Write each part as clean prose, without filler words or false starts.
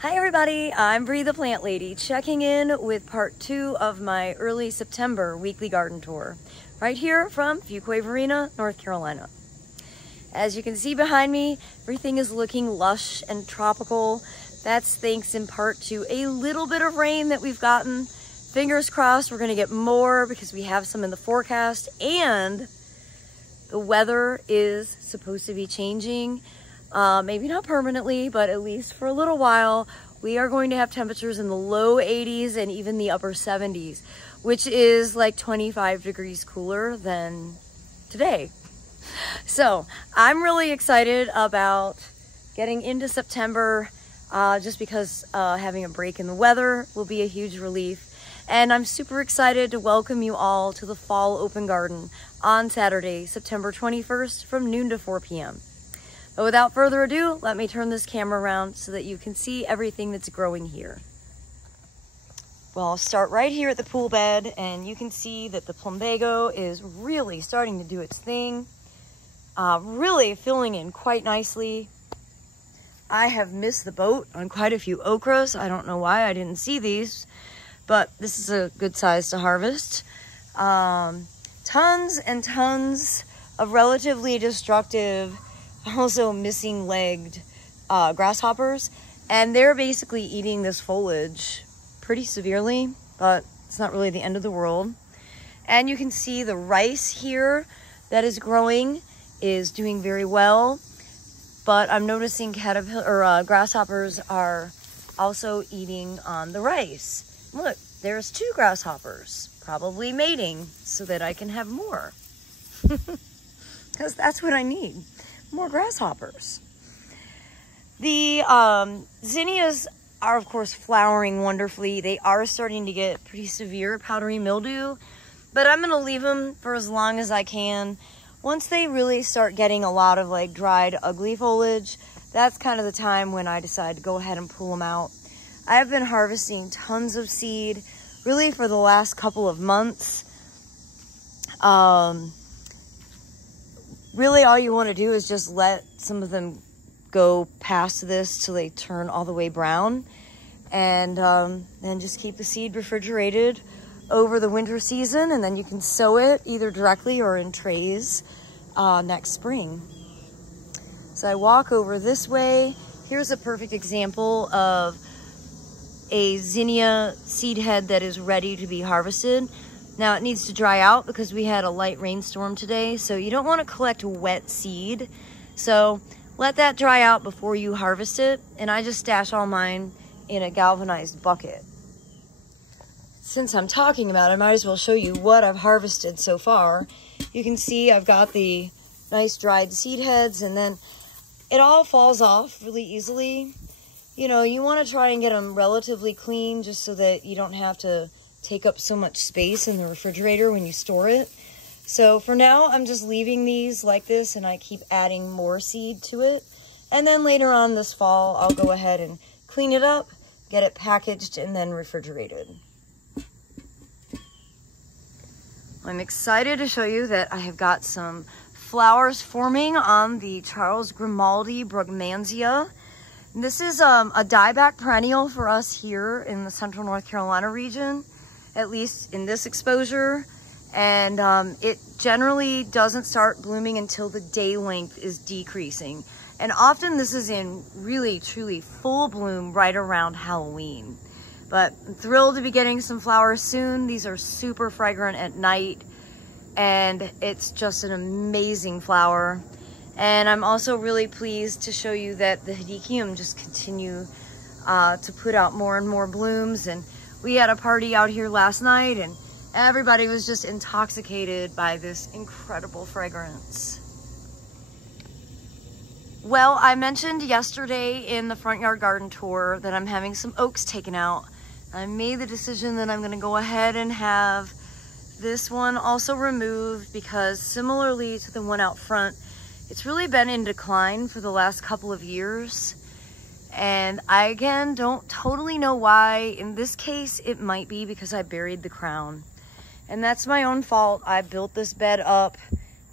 Hi everybody, I'm Bree the Plant Lady, checking in with part 2 of my early September weekly garden tour, right here from Fuquay-Varina, North Carolina. As you can see behind me, everything is looking lush and tropical. That's thanks in part to a little bit of rain that we've gotten. Fingers crossed we're gonna get more because we have some in the forecast, and the weather is supposed to be changing. Maybe not permanently, but at least for a little while, we are going to have temperatures in the low 80s and even the upper 70s, which is like 25 degrees cooler than today. So I'm really excited about getting into September, just because having a break in the weather will be a huge relief. And I'm super excited to welcome you all to the Fall Open Garden on Saturday, September 21st from noon to 4 p.m. But without further ado, let me turn this camera around so that you can see everything that's growing here. Well, I'll start right here at the pool bed, and you can see that the plumbago is really starting to do its thing. Really filling in quite nicely. I have missed the boat on quite a few okras. I don't know why I didn't see these, but this is a good size to harvest. Tons and tons of relatively destructive, also missing legged grasshoppers, and they're basically eating this foliage pretty severely, but it's not really the end of the world. And you can see the rice here that is growing is doing very well, but I'm noticing grasshoppers are also eating on the rice. Look, there's 2 grasshoppers, probably mating so that I can have more, because that's what I need. More grasshoppers. The zinnias are, of course, flowering wonderfully. They are starting to get pretty severe powdery mildew, but I'm going to leave them for as long as I can. Once they really start getting a lot of like dried, ugly foliage, that's kind of the time when I decide to go ahead and pull them out. I have been harvesting tons of seed, really for the last couple of months. Really, all you want to do is just let some of them go past this till they turn all the way brown. And then just keep the seed refrigerated over the winter season, and then you can sow it either directly or in trays next spring. So I walk over this way. Here's a perfect example of a zinnia seed head that is ready to be harvested. Now it needs to dry out because we had a light rainstorm today, so you don't want to collect wet seed. So let that dry out before you harvest it, and I just stash all mine in a galvanized bucket. Since I'm talking about it, I might as well show you what I've harvested so far. You can see I've got the nice dried seed heads, and then it all falls off really easily. You know, you want to try and get them relatively clean just so that you don't have to take up so much space in the refrigerator when you store it. So for now, I'm just leaving these like this, and I keep adding more seed to it. And then later on this fall, I'll go ahead and clean it up, get it packaged, and then refrigerated. I'm excited to show you that I have got some flowers forming on the Charles Grimaldi Brugmansia. This is a dieback perennial for us here in the central North Carolina region, at least in this exposure. And it generally doesn't start blooming until the day length is decreasing. And often this is in really, truly full bloom right around Halloween. But I'm thrilled to be getting some flowers soon. These are super fragrant at night, and it's just an amazing flower. And I'm also really pleased to show you that the Hedychium just continue to put out more and more blooms. And we had a party out here last night, and everybody was just intoxicated by this incredible fragrance. Well, I mentioned yesterday in the front yard garden tour that I'm having some oaks taken out. I made the decision that I'm going to go ahead and have this one also removed because, similarly to the one out front, it's really been in decline for the last couple of years. And I, again, don't totally know why. In this case, it might be because I buried the crown. And that's my own fault. I built this bed up.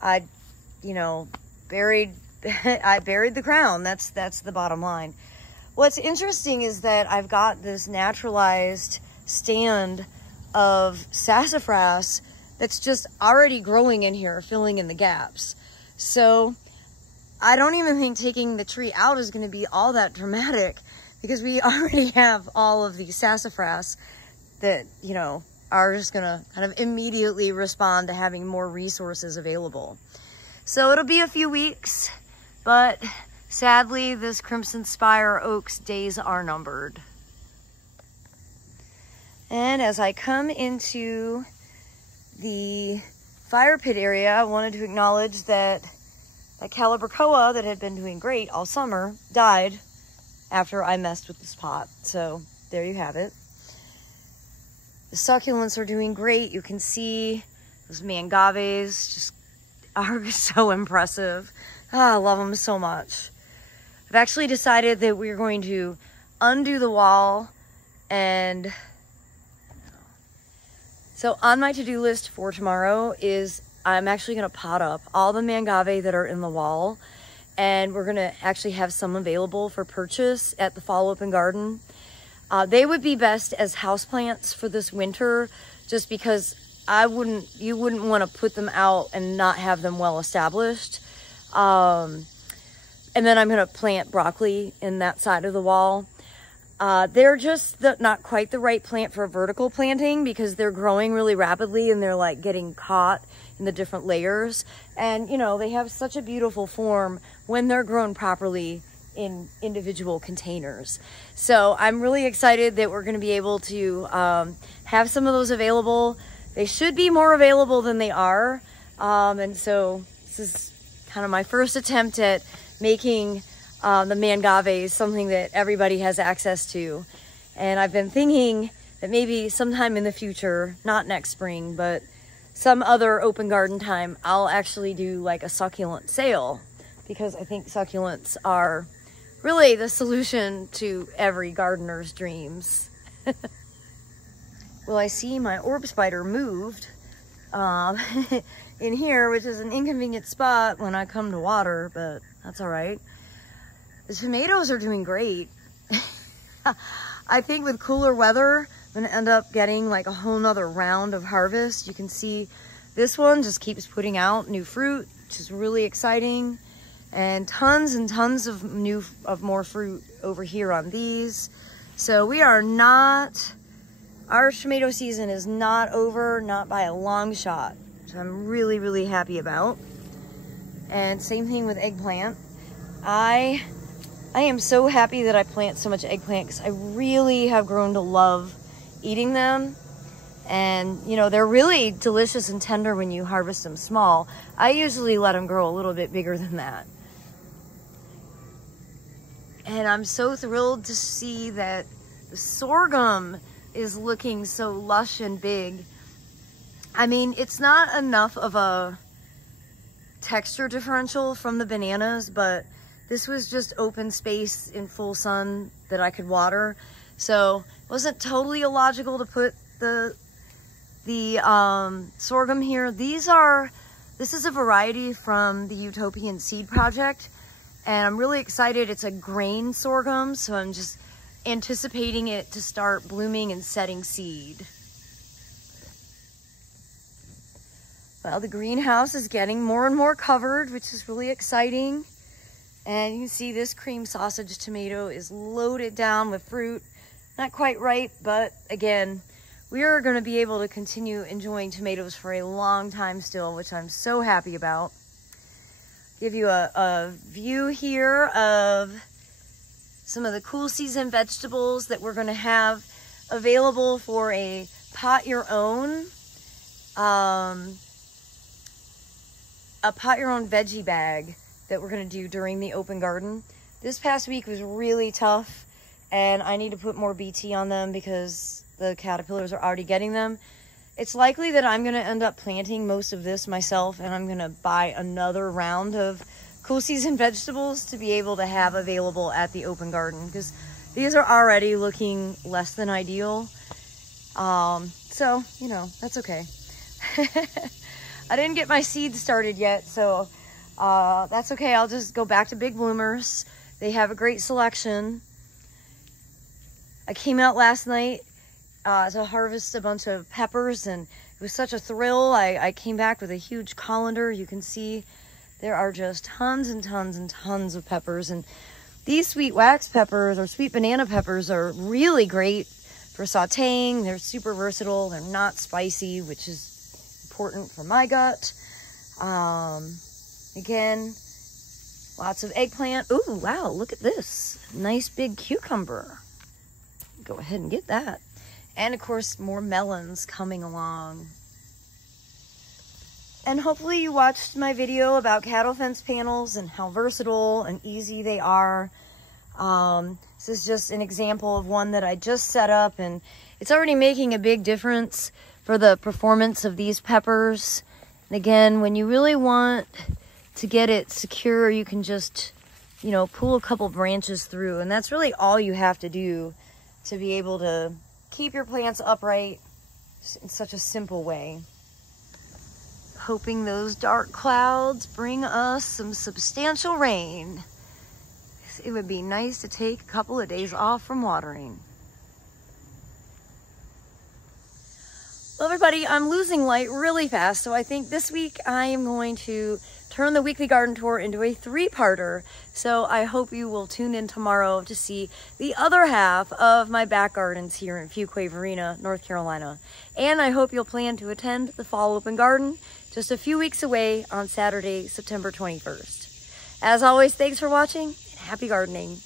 I buried the crown. That's the bottom line. What's interesting is that I've got this naturalized stand of sassafras that's just already growing in here, filling in the gaps. So I don't even think taking the tree out is going to be all that dramatic, because we already have all of these sassafras that, you know, are just going to kind of immediately respond to having more resources available. So it'll be a few weeks, but sadly, this Crimson Spire Oak's days are numbered. And as I come into the fire pit area, I wanted to acknowledge that Calibrachoa that had been doing great all summer died after I messed with this pot. So there you have it. The succulents are doing great. You can see those mangaves just are so impressive. I love them so much. I've actually decided that we're going to undo the wall, and so on my to-do list for tomorrow is I'm actually going to pot up all the mangave that are in the wall, and we're going to actually have some available for purchase at the Fall Open Garden. They would be best as houseplants for this winter, just because you wouldn't want to put them out and not have them well established. And then I'm going to plant broccoli in that side of the wall. They're just not quite the right plant for vertical planting, because they're growing really rapidly and they're like getting caught in the different layers. And you know, they have such a beautiful form when they're grown properly in individual containers. So I'm really excited that we're going to be able to have some of those available. They should be more available than they are. And so this is kind of my first attempt at making the mangaves something that everybody has access to. And I've been thinking that maybe sometime in the future, not next spring, but some other open garden time, I'll actually do like a succulent sale, because I think succulents are really the solution to every gardener's dreams. Well, I see my orb spider moved in here, which is an inconvenient spot when I come to water, but that's all right. The tomatoes are doing great. I think with cooler weather, I'm gonna end up getting like a whole nother round of harvest. You can see this one just keeps putting out new fruit, which is really exciting. And tons of more fruit over here on these. So we are not, our tomato season is not over, not by a long shot. So I'm really, really happy about. And same thing with eggplant. I am so happy that I plant so much eggplant, because I really have grown to love eating them. And you know, they're really delicious and tender when you harvest them small. I usually let them grow a little bit bigger than that. And I'm so thrilled to see that the sorghum is looking so lush and big. I mean, it's not enough of a texture differential from the bananas, but this was just open space in full sun that I could water. So it wasn't totally illogical to put the sorghum here. This is a variety from the Utopian Seed Project. And I'm really excited. It's a grain sorghum, so I'm just anticipating it to start blooming and setting seed. Well, the greenhouse is getting more and more covered, which is really exciting. And you can see this cream sausage tomato is loaded down with fruit. Not quite ripe, but again, we are going to be able to continue enjoying tomatoes for a long time still, which I'm so happy about. Give you a view here of some of the cool season vegetables that we're going to have available for a pot your own veggie bag that we're going to do during the open garden. This past week was really tough, and I need to put more BT on them because the caterpillars are already getting them. It's likely that I'm going to end up planting most of this myself, and I'm going to buy another round of cool season vegetables to be able to have available at the open garden, because these are already looking less than ideal. So, you know, that's okay. I didn't get my seeds started yet, so that's okay. I'll just go back to Big Bloomers. They have a great selection. I came out last night to harvest a bunch of peppers, and it was such a thrill. I came back with a huge colander. You can see there are just tons and tons and tons of peppers, and these sweet wax peppers or sweet banana peppers are really great for sauteing. They're super versatile. They're not spicy, which is important for my gut. Again, lots of eggplant. Ooh, wow, look at this. Nice big cucumber. Go ahead and get that. And of course, more melons coming along. And hopefully you watched my video about cattle fence panels and how versatile and easy they are. This is just an example of one that I just set up, and it's already making a big difference for the performance of these peppers. And again, when you really want to get it secure, you can just, you know, pull a couple branches through, and that's really all you have to do to be able to keep your plants upright in such a simple way. Hoping those dark clouds bring us some substantial rain. It would be nice to take a couple of days off from watering. Well, everybody, I'm losing light really fast, so I think this week I am going to turn the weekly garden tour into a 3-parter. So I hope you will tune in tomorrow to see the other half of my back gardens here in Fuquay-Varina, North Carolina. And I hope you'll plan to attend the Fall Open Garden just a few weeks away on Saturday, September 21st. As always, thanks for watching and happy gardening.